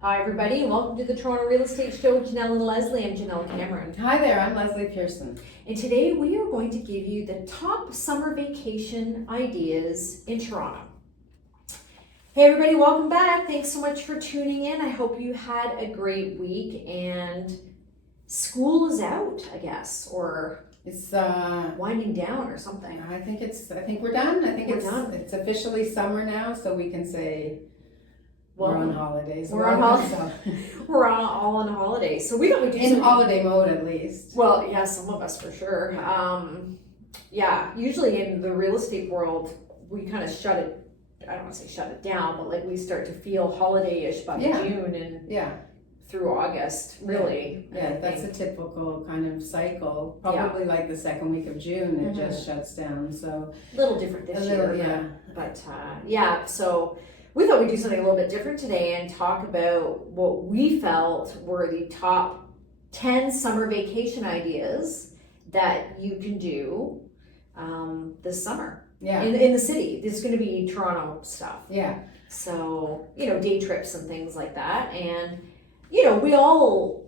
Hi everybody, and welcome to the Toronto Real Estate Show with Jenelle and Leslie. I'm Jenelle Cameron. Hi there, I'm Leslie Pearson. And today we are going to give you the top summer vacation ideas in Toronto. Hey everybody, welcome back. Thanks so much for tuning in. I hope you had a great week and school is out, I guess, or It's winding down or something. I think we're done. I think We're done. It's officially summer now, so we can say we're on holidays. We're on holidays. We're all on holidays. So we thought we'd do in something. holiday mode at least. Well, yeah, some of us for sure. Yeah, usually in the real estate world, we kind of shut it, I don't want to say shut it down, but like we start to feel holiday-ish by June and through August, really. Yeah, that's a typical kind of cycle. Probably like the second week of June, it just shuts down. So a little different this year. So we thought we'd do something a little bit different today and talk about what we felt were the top 10 summer vacation ideas that you can do this summer. Yeah. In the city. This is going to be Toronto stuff. Yeah. So, day trips and things like that. And, we all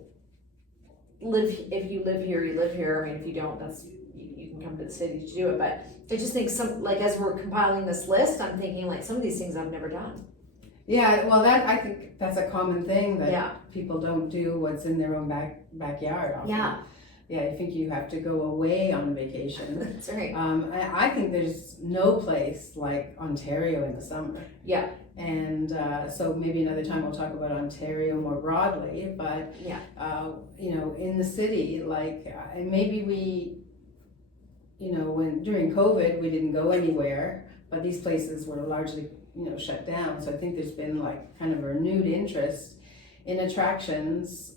live, if you live here, you live here. I mean, if you don't, you can come to the city to do it. But I just think as we're compiling this list, I'm thinking like some of these things I've never done. Yeah, well, I think that's a common thing that people don't do what's in their own backyard often. Yeah, I think you have to go away on vacation. That's right. I think there's no place like Ontario in the summer. Yeah. And so maybe another time we'll talk about Ontario more broadly, but in the city, and maybe we, when during COVID we didn't go anywhere, but these places were largely shut down. So I think there's been like kind of a renewed interest in attractions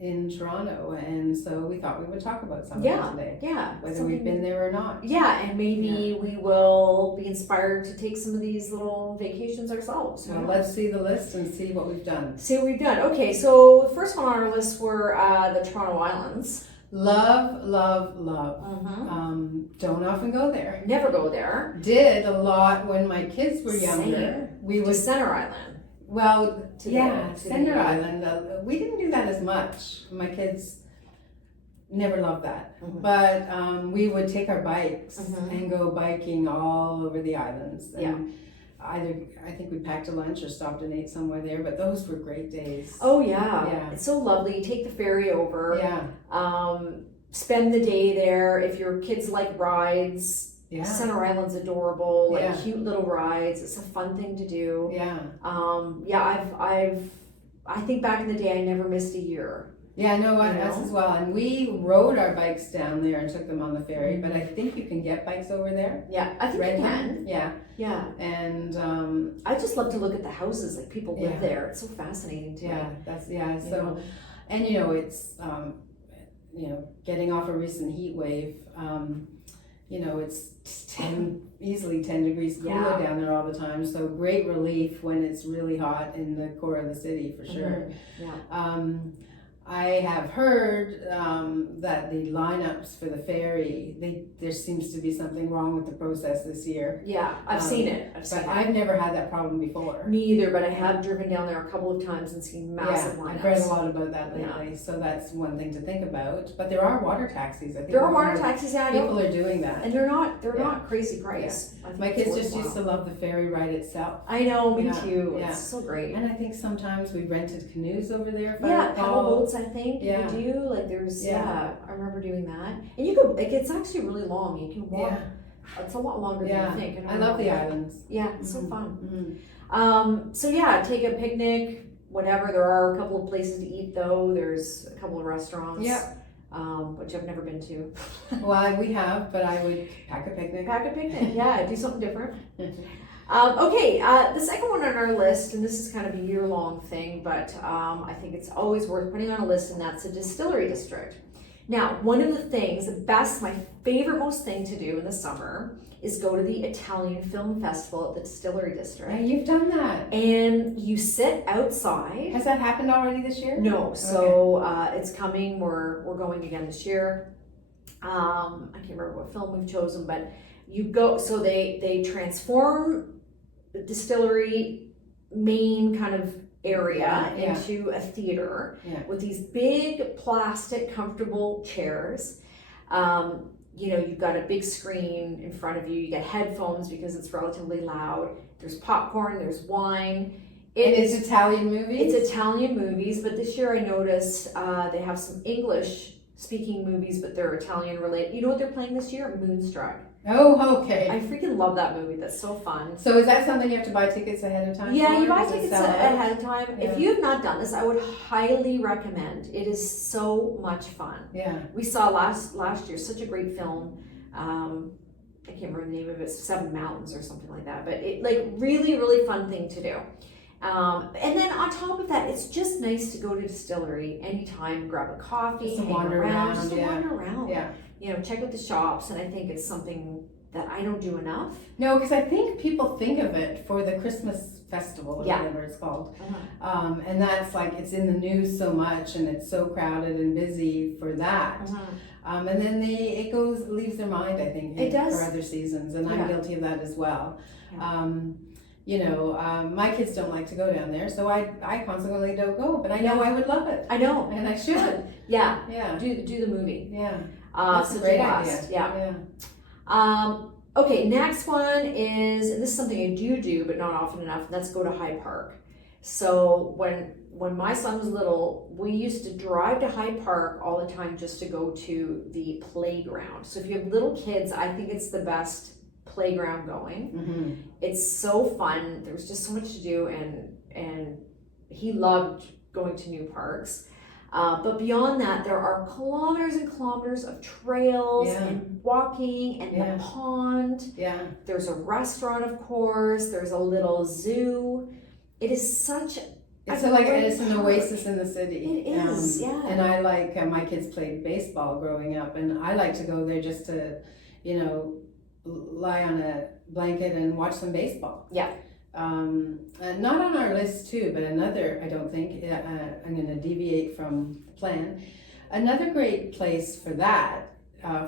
in Toronto, and so we thought we would talk about some of them today. Yeah, whether we've been there or not. Yeah, and maybe we will be inspired to take some of these little vacations ourselves. Well, let's see the list and see what we've done. Okay, so the first one on our list were the Toronto Islands. Love. Don't often go there. Never go there. Did a lot when my kids were younger. We were Center Island. Well, Center Island. We didn't do that as much. My kids never loved that. But we would take our bikes and go biking all over the islands. And I think we packed a lunch or stopped and ate somewhere there, but those were great days. Oh yeah. It's so lovely. You take the ferry over. Yeah. Spend the day there. If your kids like rides, Center Island's adorable, cute little rides. It's a fun thing to do. Yeah. I think back in the day I never missed a year. Yeah, no, us as well. And we rode our bikes down there and took them on the ferry, but I think you can get bikes over there. Yeah, I think you can. Yeah. Yeah. And I just love to look at the houses, like people live there. It's so fascinating to me. So and it's getting off a recent heat wave, it's easily 10 degrees cooler down there all the time. So great relief when it's really hot in the core of the city for sure. Yeah. I have heard that the lineups for the ferry, there seems to be something wrong with the process this year. Yeah, I've seen it. I've never had that problem before. Me either, but I have driven down there a couple of times and seen massive lineups. I've read a lot about that lately, so that's one thing to think about. But there are water taxis. I think there are water taxis. People are doing that, and they're not crazy price. Yeah. My kids just used to love the ferry ride itself. I know, me too. Yeah. It's so great. And I think sometimes we rented canoes over there. Paddle boats. I think you do. Like there's I remember doing that, and you could it's actually really long. You can walk. It's a lot longer than you think. I love the islands. Yeah, it's so fun. Take a picnic. Whatever. There are a couple of places to eat though. There's a couple of restaurants. Yeah. Which I've never been to. Well, we have, but I would pack a picnic. Do something different. The second one on our list, and this is kind of a year-long thing, but I think it's always worth putting on a list, and that's a distillery district. Now, one of the things, my favorite most thing to do in the summer is go to the Italian Film Festival at the Distillery District. Yeah, you've done that. And you sit outside. Has that happened already this year? No, so it's coming. We're going again this year. I can't remember what film we've chosen, but you go, so they transform the distillery main kind of area Yeah. into a theater Yeah. with these big plastic comfortable chairs. You know, you've got a big screen in front of you, you get headphones because it's relatively loud, there's popcorn, there's wine. It's Italian movies? It's Italian movies, but this year I noticed they have some English speaking movies, but they're Italian related. You know what they're playing this year? Moonstruck. Oh, okay. I freaking love that movie. That's so fun. So is that something you have to buy tickets ahead of time? Yeah, for? you buy Does it tickets sell out? ahead of time. Yeah. If you have not done this, I would highly recommend. It is so much fun. Yeah. We saw last year such a great film. I can't remember the name of it. Seven Mountains or something like that. But it like really fun thing to do. And then on top of that, it's just nice to go to distillery anytime, grab a coffee, Just to hang wander around, just to yeah. wander around. Yeah. You know, check out the shops, and I think it's something that I don't do enough. No, because I think people think of it for the Christmas festival or Yeah. whatever it's called. And that's like, it's in the news so much and it's so crowded and busy for that. And then leaves their mind, I think, It does. for other seasons. And I'm Yeah. guilty of that as well. Yeah. You know, my kids don't like to go down there, so I consequently don't go, but I know Yeah. I would love it. I know. And I should. Yeah. Yeah. Do the movie. Yeah. That's Such a great blast. idea. Yeah. Yeah. Okay, next one is, and this is something I do, but not often enough, and that's go to Hyde Park. So when my son was little, we used to drive to Hyde Park all the time just to go to the playground. So if you have little kids, I think it's the best playground going. Mm-hmm. It's so fun. There was just so much to do, and he loved going to new parks. But beyond that, there are kilometers and kilometers of trails Yeah. and walking and Yeah. the pond. Yeah. There's a restaurant, of course. There's a little zoo. It is such It's a like great it's an park. oasis in the city. It is, yeah. And I like my kids played baseball growing up, and I like to go there just to, you know, lie on a blanket and watch some baseball. Yeah. Not on our list too, but another, I don't think, I'm going to deviate from the plan. Another great place for that,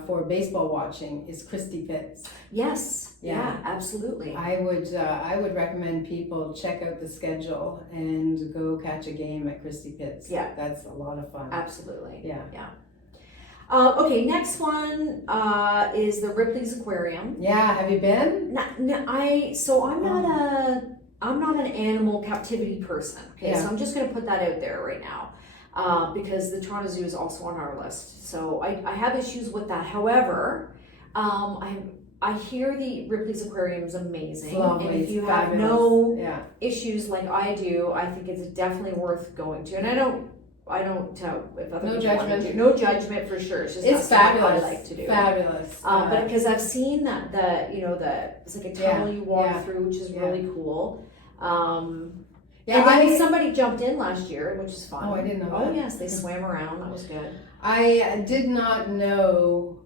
for baseball watching, is Christie Pitts. Yes. Yeah. Yeah, absolutely. I would recommend people check out the schedule and go catch a game at Christie Pitts. Yeah. That's a lot of fun. Absolutely. Yeah. Yeah. Okay, next one is the Ripley's Aquarium. Yeah, have you been? I'm not an animal captivity person. Okay, Yeah. so I'm just gonna put that out there right now, because the Toronto Zoo is also on our list. So I have issues with that. However, I hear the Ripley's Aquarium is amazing, It's lovely. and if It's you have fabulous. no Yeah. issues like I do, I think it's definitely worth going to. And I don't. If other No people want to judgment. do, no judgment for sure. It's just It's not something fabulous. I like to do. Fabulous. But because I've seen that it's like a tunnel you walk yeah, through, which is yeah. really cool. Yeah, and then somebody jumped in last year, which is fun. Oh, I didn't know Oh that. yes, they swam around. That was good. I did not know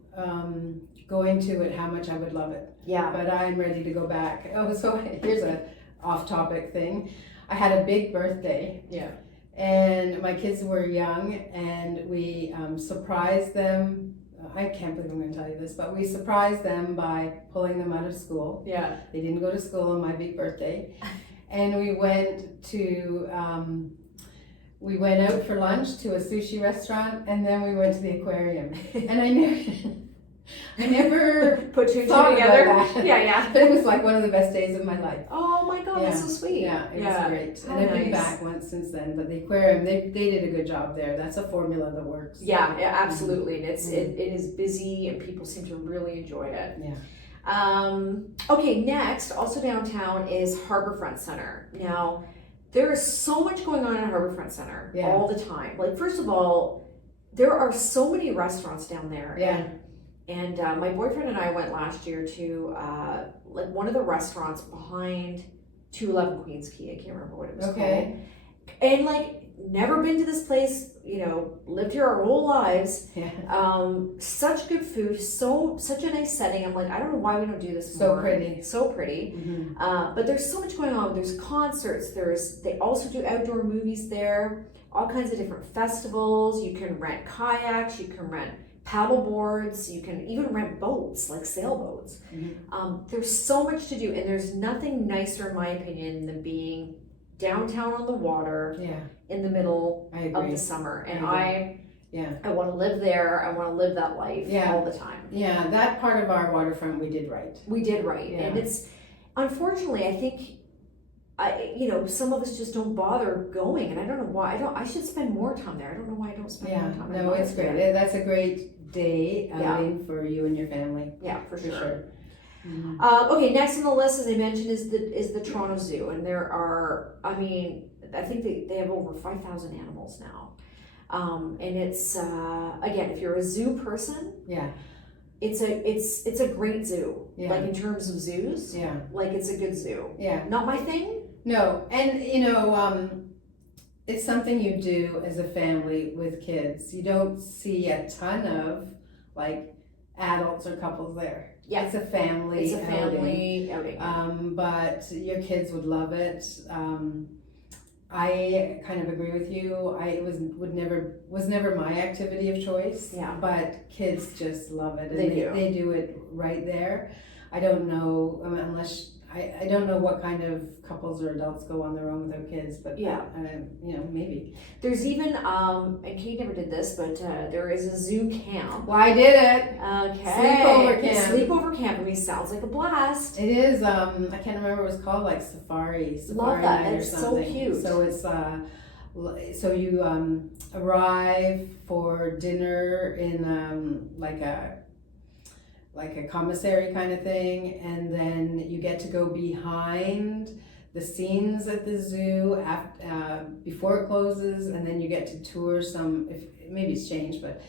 going to it how much I would love it, Yeah. but I'm ready to go back. Oh, so here's a off-topic thing. I had a big birthday. Yeah. And my kids were young, and we surprised them. I can't believe I'm going to tell you this, but we surprised them by pulling them out of school. Yeah. They didn't go to school on my big birthday. And we went out for lunch to a sushi restaurant, and then we went to the aquarium. And I never Put two and two thought together. about that. Yeah, yeah. But it was like one of the best days of my life. Oh my God, that's so sweet. Yeah, it was great. How And I've been nice. back once since then. But the aquarium, they did a good job there. That's a formula that works. Yeah, absolutely. And it is busy, and people seem to really enjoy it. Yeah. Okay, next, also downtown, is Harbourfront Center. Now, there is so much going on at Harbourfront Center all the time. Like, first of all, there are so many restaurants down there. Yeah. And my boyfriend and I went last year to like one of the restaurants behind 211 Queens Quay. I can't remember what it was called. And like, never been to this place, lived here our whole lives. Yeah. Such good food, such a nice setting. I'm like, I don't know why we don't do this So more. pretty. So pretty. Mm-hmm. But there's so much going on. There's concerts. They also do outdoor movies there. All kinds of different festivals. You can rent kayaks. You can rent paddle boards. You can even rent boats, like sailboats. Mm-hmm. There's so much to do, and there's nothing nicer, in my opinion, than being downtown on the water Yeah, in the middle I of agree. the summer. And Yeah. I want to live there. I want to live that life Yeah. all the time. Yeah, that part of our waterfront we did right. We did right. Yeah. And it's, unfortunately, I think, some of us just don't bother going, and I don't know why. I should spend more time there. I don't know why I don't spend more time. No, it's great. There. That's a great day outing for you and your family. Yeah, for sure. Mm-hmm. Okay, next on the list, as I mentioned, is the Toronto Zoo, and there are, I think they have over 5,000 animals now, and it's again, if you're a zoo person, it's a great zoo. Like in terms of zoos, like it's a good zoo. Not my thing. No, and it's something you do as a family with kids. You don't see a ton of like adults or couples there. Yeah, it's a family. outing. But your kids would love it. I kind of agree with you. Was never my activity of choice. But kids just love it, and they do it right there. I don't know unless. I don't know what kind of couples or adults go on their own with their kids, but maybe. There's even, and Kate never did this, but there is a zoo camp. Well, I did it. Okay. Sleepover camp. Sleepover camp. I mean, sounds like a blast. It is. I can't remember what it's called, like Safari Love that. Night It's or something. So cute. So it's so you arrive for dinner in like a commissary kind of thing, and then you get to go behind the scenes at the zoo before it closes, and then you get to tour some, maybe it's changed, but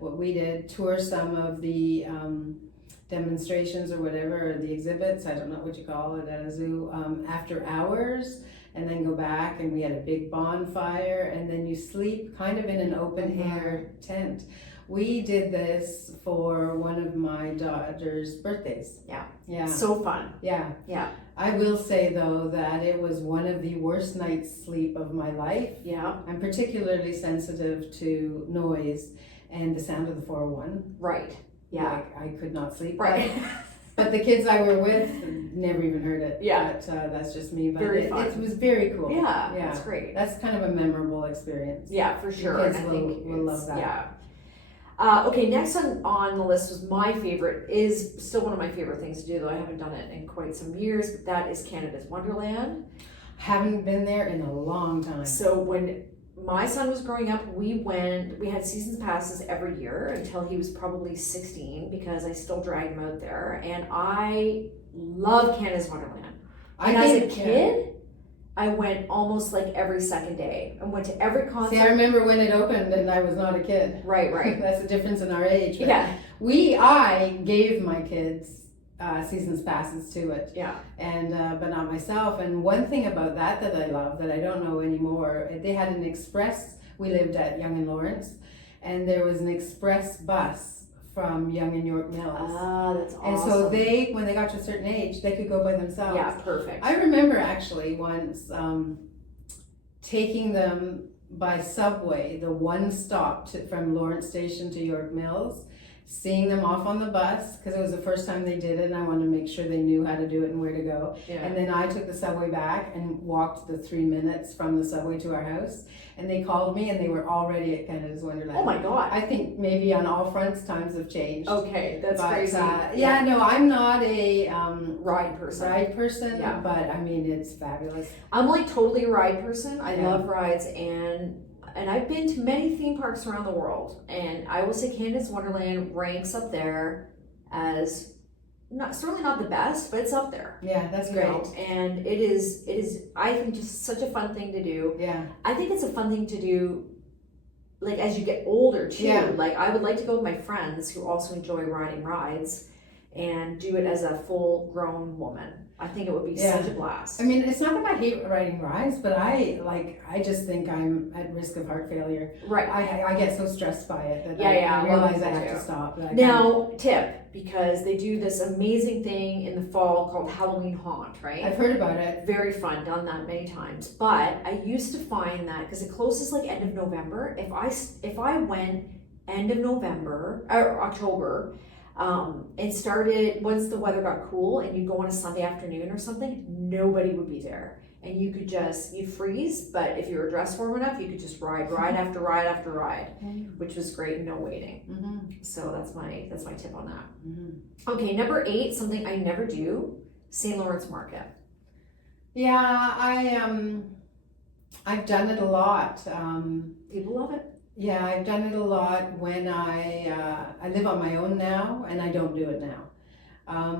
what we did, tour some of the demonstrations or whatever, or the exhibits, I don't know what you call it at a zoo, after hours, and then go back, and we had a big bonfire, and then you sleep kind of in an open air tent. We did this for one of my daughter's birthdays. Yeah. So fun. Yeah. I will say though that it was one of the worst night's sleep of my life. I'm particularly sensitive to noise and the sound of the 401. Right. Yeah. I could not sleep. Right. But the kids I were with never even heard it. Yeah. But that's just me. But very fun. It was very cool. Yeah. That's great. That's kind of a memorable experience. Yeah, for sure. The kids will love that. Yeah. Okay, next on the list was my favorite, is still one of my favorite things to do, though I haven't done it in quite some years, but that is Canada's Wonderland. Haven't been there in a long time. So when my son was growing up, we had seasons passes every year until he was probably 16, because I still drag him out there, and I love Canada's Wonderland. And as a kid, I went almost like every second day. I went to every concert. See, I remember when it opened and I was not a kid. Right. That's the difference in our age. Yeah. I gave my kids seasons passes to it. Yeah. And but not myself. And one thing about that I love that I don't know anymore, they had an express. We lived at Yonge and Lawrence, and there was an express bus from Yonge and York Mills. Ah, that's awesome. And so when they got to a certain age, they could go by themselves. Yeah, perfect. I remember actually once taking them by subway, the one stop from Lawrence Station to York Mills, seeing them off on the bus, because it was the first time they did it, and I wanted to make sure they knew how to do it and where to go. And then I took the subway back and walked the 3 minutes from the subway to our house, and they called me and they were already at Canada's Wonderland. Oh my God. I think maybe on all fronts times have changed. Okay, that's crazy. No, I'm not a ride person. Yeah. But I mean, it's fabulous. I'm like totally a ride person. I love rides, and I've been to many theme parks around the world, and I will say Canada's Wonderland ranks up there as certainly not the best, but it's up there. Yeah, that's great. And it is I think just such a fun thing to do. Yeah. I think it's a fun thing to do like as you get older too. Yeah. Like I would like to go with my friends who also enjoy riding rides and do it as a full grown woman. I think it would be such a blast. I mean, it's not that I hate riding rides, but I just think I'm at risk of heart failure. Right. I get so stressed by it that I well, realize I have to stop. Now, tip, because they do this amazing thing in the fall called Halloween Haunt, right? I've heard about it. Very fun, done that many times. But I used to find that, because it closes like end of November, if I went end of November, or October, and started once the weather got cool and you go on a Sunday afternoon or something, nobody would be there. and you could you'd freeze, but if you were dressed warm enough, you could just ride after ride after ride, which was great, no waiting. So that's my tip on that. Okay, number 8, something I never do, St. Lawrence Market. Yeah, I've done it a lot. People love it. Yeah, I've done it a lot when I live on my own now, and I don't do it now.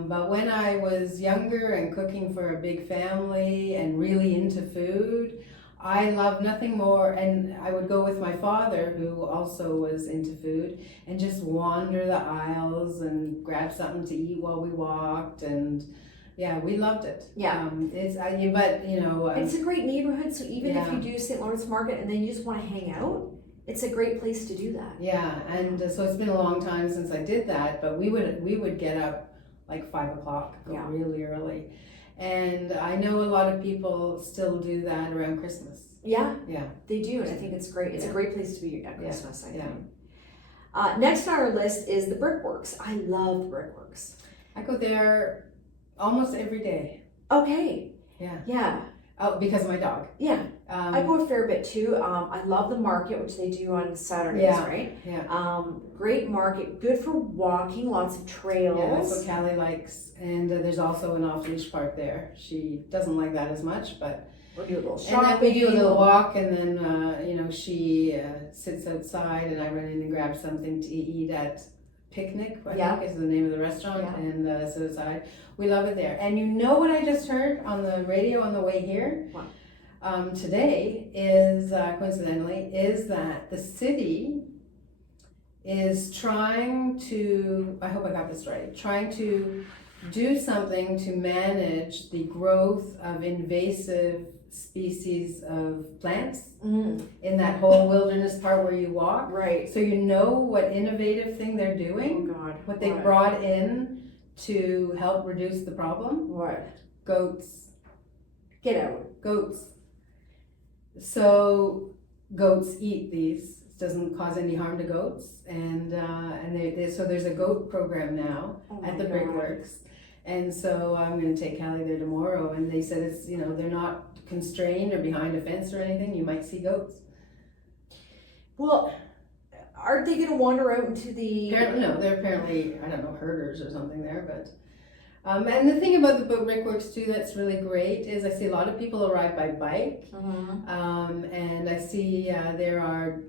But when I was younger and cooking for a big family and really into food, I love nothing more. And I would go with my father, who also was into food, and just wander the aisles and grab something to eat while we walked. And yeah, we loved it. Yeah. It's a great neighborhood. So even if you do St. Lawrence Market and then you just want to hang out, it's a great place to do that. Yeah, and so it's been a long time since I did that, but we would get up like 5 o'clock, go really early. And I know a lot of people still do that around Christmas. Yeah, they do, and I think it's great. It's a great place to be at Christmas, I think. Next on our list is the Brickworks. I love the Brickworks. I go there almost every day. Okay. Yeah. Oh, because of my dog. Yeah. I go a fair bit too. I love the market, which they do on Saturdays, right? Yeah. Great market, good for walking, lots of trails. Yeah, that's what Callie likes. And there's also an off-leash park there. She doesn't like that as much, but we'll do a little shopping. And then we do a little walk, and then she sits outside, and I run in and grab something to eat at Picnic, I think is the name of the restaurant, and sit outside. We love it there. And you know what I just heard on the radio on the way here? What? Today is, coincidentally, is that the city is trying to, I hope I got this right, trying to do something to manage the growth of invasive species of plants in that whole wilderness part where you walk. Right. So you know what innovative thing they're doing? Oh God. What they brought in to help reduce the problem? What? Goats. Get out. Goats. So goats eat these. It doesn't cause any harm to goats, and so there's a goat program now at the Brickworks, and so I'm going to take Callie there tomorrow. And they said it's they're not constrained or behind a fence or anything. You might see goats. Well, aren't they going to wander out into the? No, they're apparently herders or something there, but. And the thing about the Brickworks too that's really great is I see a lot of people arrive by bike, and I see there are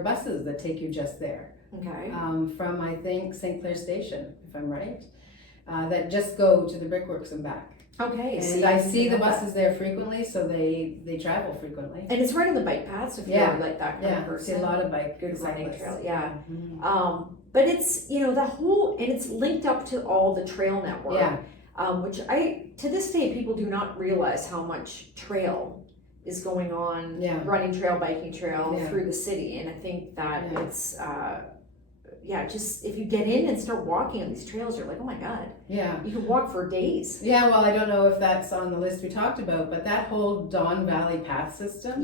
buses that take you just there. Okay. From I think St. Clair Station, if I'm right, that just go to the Brickworks and back. Okay. And I see the buses there frequently, so they travel frequently. And it's right on the bike path, so if you're like that kind of person. See a lot of bike. Good running trail. Yeah. Mm-hmm. But it's the whole, and it's linked up to all the trail network. Yeah. Which to this day people do not realize how much trail is going on. Yeah. Running trail, biking trail through the city, and I think that it's just if you get in and start walking on these trails, you're like, oh my God. Yeah. You can walk for days. Yeah, well, I don't know if that's on the list we talked about, but that whole Don Valley Path system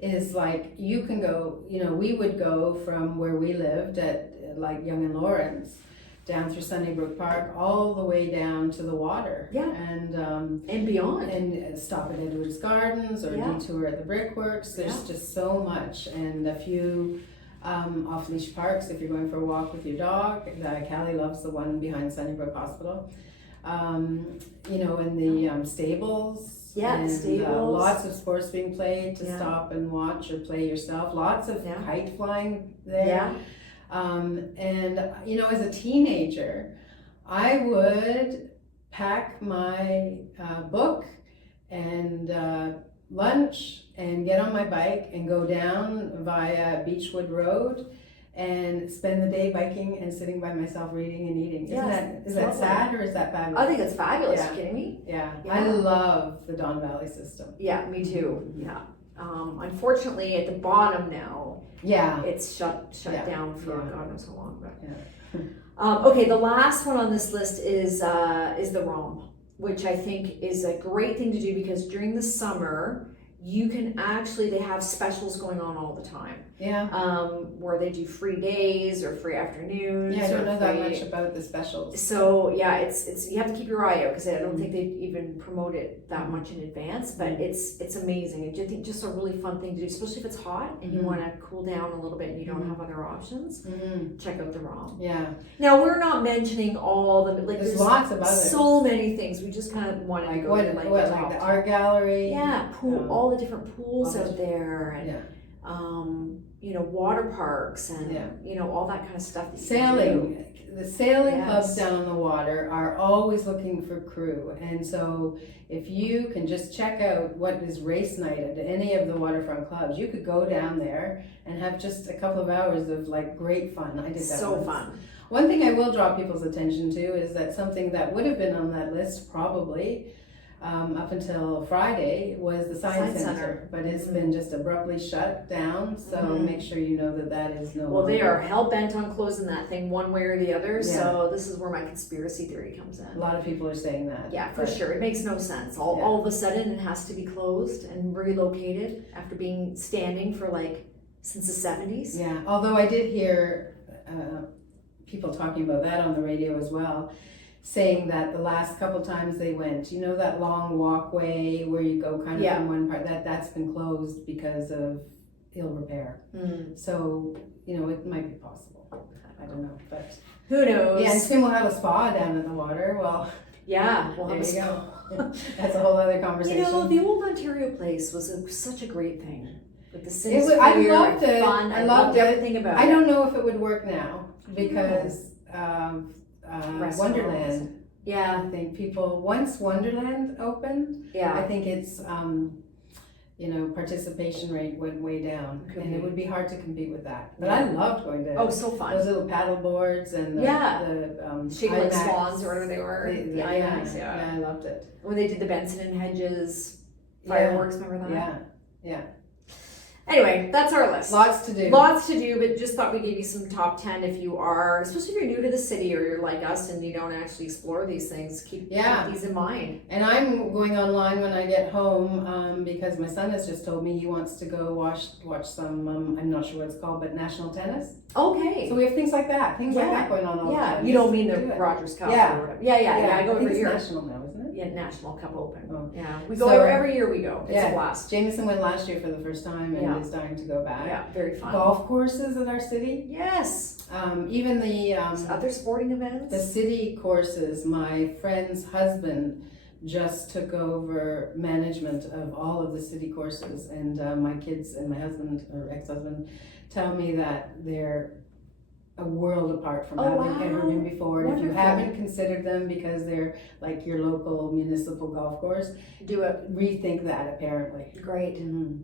is like, you can go, we would go from where we lived at like Yonge and Lawrence down through Sunnybrook Park all the way down to the water. Yeah. And beyond. And stop at Edwards Gardens or detour at the Brickworks. There's just so much, and a few off-leash parks if you're going for a walk with your dog. Callie loves the one behind Sunnybrook Hospital. And the stables. Yeah, and, stables. Lots of sports being played to stop and watch or play yourself. Lots of kite flying there. Yeah. And as a teenager, I would pack my book and lunch and get on my bike and go down via Beechwood Road and spend the day biking and sitting by myself reading and eating. Is that sad or is that fabulous? I think it's fabulous. Are you kidding me? Yeah. I love the Don Valley system. Yeah, me too. Yeah. Unfortunately, at the bottom now, it's shut down for God knows how long. But okay, the last one on this list is the ROM, which I think is a great thing to do because during the summer you can actually, they have specials going on all the time. Yeah. Where they do free days or free afternoons. Yeah, I don't know that free- much about the specials. So yeah, it's you have to keep your eye out because I don't think they even promote it that much in advance. But it's amazing. I think just a really fun thing to do, especially if it's hot and you want to cool down a little bit and you don't have other options. Check out the ROM. Yeah. Now we're not mentioning all the There's lots of others. So many things. We just kind of wanted to go to What, the like top the 10. art gallery. Yeah, pool, all the different pools all out there, and you know, water parks, and you know, all that kind of stuff. That Sailing. The sailing clubs Yes. down the water are always looking for crew, and so if you can just check out what is race night at any of the waterfront clubs, you could go down there and have just a couple of hours of like great fun. I did that. So once. fun. One thing I will draw people's attention to is that something that would have been on that list probably up until Friday was the Science Center, but it's been just abruptly shut down, so make sure you know that that is no Well, longer. they are hell-bent on closing that thing one way or the other, so this is where my conspiracy theory comes in. A lot of people are saying that. Yeah, for sure. It makes no sense. All of a sudden it has to be closed and relocated after being standing for like since the 70s. Yeah, although I did hear people talking about that on the radio as well, saying that the last couple times they went, you know, that long walkway where you go kind of from one part, that's been closed because of ill repair. So, you know, it might be possible. I don't know, but who knows? Yeah, and soon we'll have a spa down in the water. Well, yeah, we'll there have a you spa. go. That's a whole other conversation. You know, the old Ontario place was such a great thing. With the I Sims loved it. Fun. I loved everything about it. I don't know if it would work now because Wonderland. Yeah. I think people, once Wonderland opened, I think it's, you know, participation rate went way down, and it would be hard to compete with that. But I loved going to so fun. those little paddle boards and the Shaking like IMAX. swans or whatever they were. The IMAX, yeah, I loved it. When they did the Benson and Hedges fireworks, remember that? Yeah. Anyway, that's our list. Lots to do. Lots to do, but just thought we'd give you some top 10 if you are, especially if you're new to the city or you're like us and you don't actually explore these things. Keep these in mind. And I'm going online when I get home because my son has just told me he wants to go watch some, I'm not sure what it's called, but national tennis. Okay. So we have things like that going on all the time. You don't mean the Rogers Cup or whatever. Yeah, I go every year. It's national now, isn't it? Yeah, National Cup Open. Oh. Yeah, we go every year we go. It's a blast. Jameson went last year for the first time and is dying to go back. Yeah, very fun. Golf courses at our city. Yes. Even the other sporting events. The city courses. My friend's husband just took over management of all of the city courses, and my kids and my husband or ex-husband tell me that they're a world apart from how they've ever been before. And if you haven't considered them because they're like your local municipal golf course, do it. Rethink that, apparently. Great.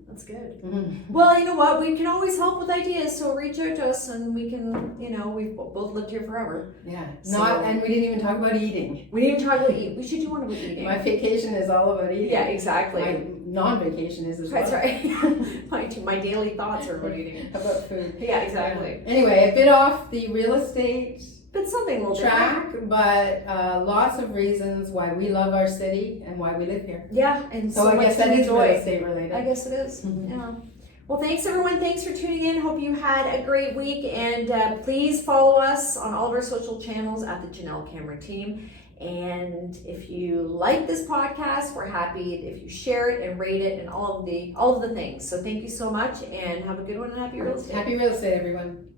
That's good. Well, you know what? We can always help with ideas, so reach out to us and we can, you know, we've both lived here forever. Yeah. And we didn't even talk about eating. We didn't even talk about eating. We should do one about eating. My vacation is all about eating. Yeah, exactly. My non-vacation is as well. That's right. my daily thoughts are about eating. About food. Yeah, exactly. Anyway, a bit off the real estate but something a little track, but lots of reasons why we love our city and why we live here. Yeah, and so I guess that is real estate related. I guess it is. Yeah. Well, thanks everyone. Thanks for tuning in. Hope you had a great week, and please follow us on all of our social channels at the Jenelle Cameron Team. And if you like this podcast, we're happy if you share it and rate it and all of the things. So thank you so much, and have a good one and happy real estate. Happy real estate, everyone.